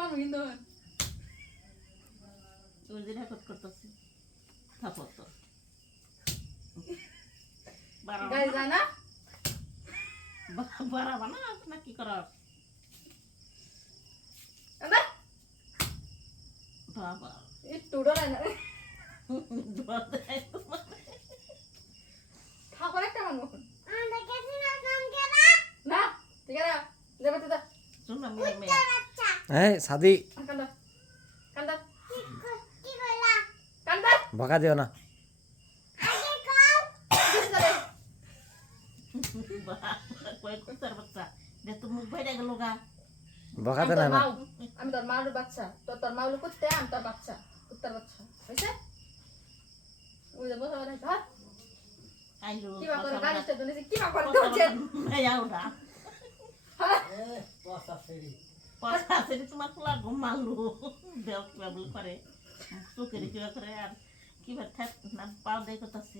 মারবো কিন্তু তোর যে রেকর্ড করতেছি থাপো তো গাই যায় না বাড়াবা না না কি করা বাবা একটু ডরাই না খাবার একটা মারবো না ঠিক আছে যাবে তো শুন মেয়ে মেয়ে এই সাদি কান্দা কান্দা কান্দা বকা দিও না কয় কুত্তার বাচ্চা যে তো মুখ বাইরে গেল গা বকা দে না না আমি তোর মার বাচ্চা তোর মা হলো কুত্তে আমি তোর বাচ্চা কুত্তার বাচ্চা বুঝছে ওই যে বসে বসে ধর আইলো কি বা করে গাড়িটা তো নিছে কি বা করে ধরছে এই আউডা হ্যাঁ পাঁচটা সেটি তোমার পোলা ঘুমালো দেও কিবা বলে করে চোখের কিবা করে আর কিবা ঠাক না পাও দেয় করতেছে